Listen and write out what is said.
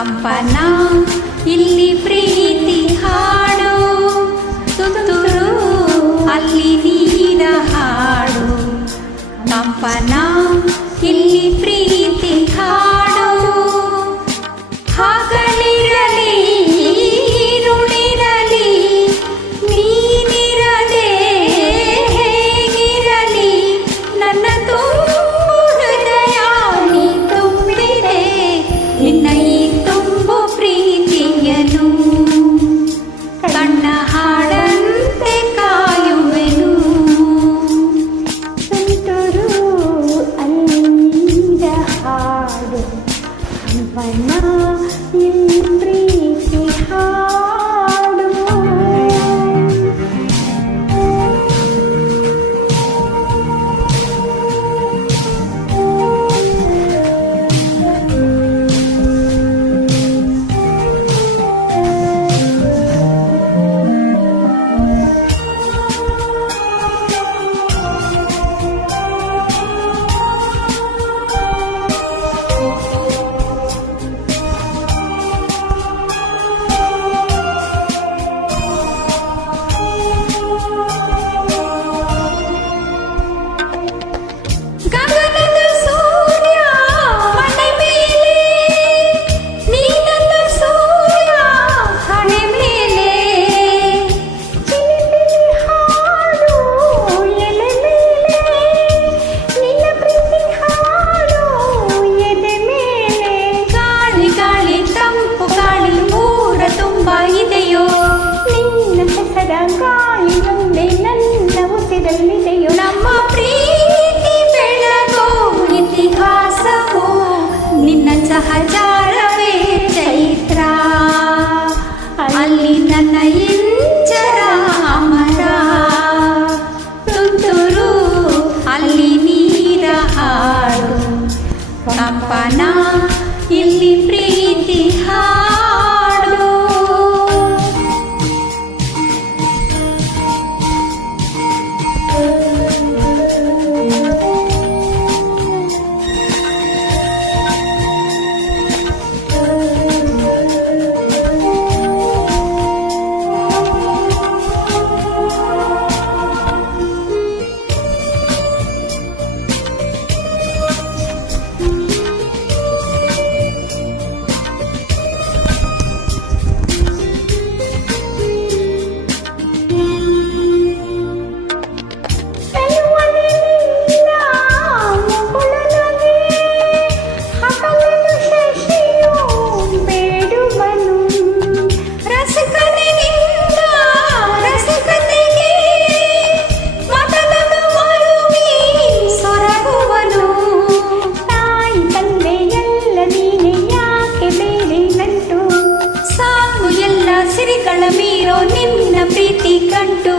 ಕಂಪನ ಇಲ್ಲಿ ಪ್ರೀತಿ ಹಾಡು, ತುತ್ತೂರು ಅಲ್ಲಿ ನೀರ ಹಾಡು. ಕಂಪನ ಇಲ್ಲಿ ಪ್ರೀತಿ ಹಾಡು, ಹಗಲಿರಲಿ ಇರುಳಿರಲಿ ನೀನಿರದೆ ಹೇಗಿರಲಿ, ನನ್ನ ತುಂಬು ಹೃದಯ ನೀ ತುಂಬಿದೆ ನಿನ್ನ ಈ ತುಂಬು ಪ್ರೀತಿಯನು. ಕಣ್ಣ ಹಾಡಂತೆ ಕಾಯುವೆನು, ತುಂತುರು ಅಲ್ಲಿಂದ ಹಾಡು. ಕಂಪನ ಇಲ್ಲಿ ಪ್ರೀತಿ ಹಾಡು. ಗಗನದ ಸೂರ್ಯ ಮನೆ ಮೇಲೆ, ನೀನಂದ ಸೂರ್ಯ ಹಣೆ ಮೇಲೆ, ಚಿಲಿಪಿಲಿ ಹಾಡು ಎಲೆ ಮೇಲೆ, ನಿನ್ನ ಪ್ರೀತಿ ಹಾಡು ಎದೆ ಮೇಲೆ. ಗಾಳಿ ಗಾಳಿ ತಂಪು ಗಾಳಿ ಊರ ತುಂಬ ಇದೆಯೋ, ನಿನ್ನ ಹೆಸರ ಗಾಳಿಯೊಂದೇ ನನ್ನ ಉಸಿರಲ್ಲಿದೆಯೋ. ನಮ್ಮ ಪ್ರೀತಿ ಬೆಳಗೋ ಇತಿಹಾಸವು ನಿನ್ನ ಸಹಚಾರವೇ ಚೈತ್ರ, ಅಲ್ಲಿ ನನ್ನ ಇಂಚರ ಅಮರ. ತುಂತುರು ಅಲ್ಲಿ ನೀರ ಹಾಡು, ಕಂಪನ ಇಲ್ಲಿ ಪ್ರೀತಿ ಹಾಡು. ಸಿರಿಗಳ ಮೀರೋ ನಿನ್ನ ಪ್ರೀತಿ ಕಂಡು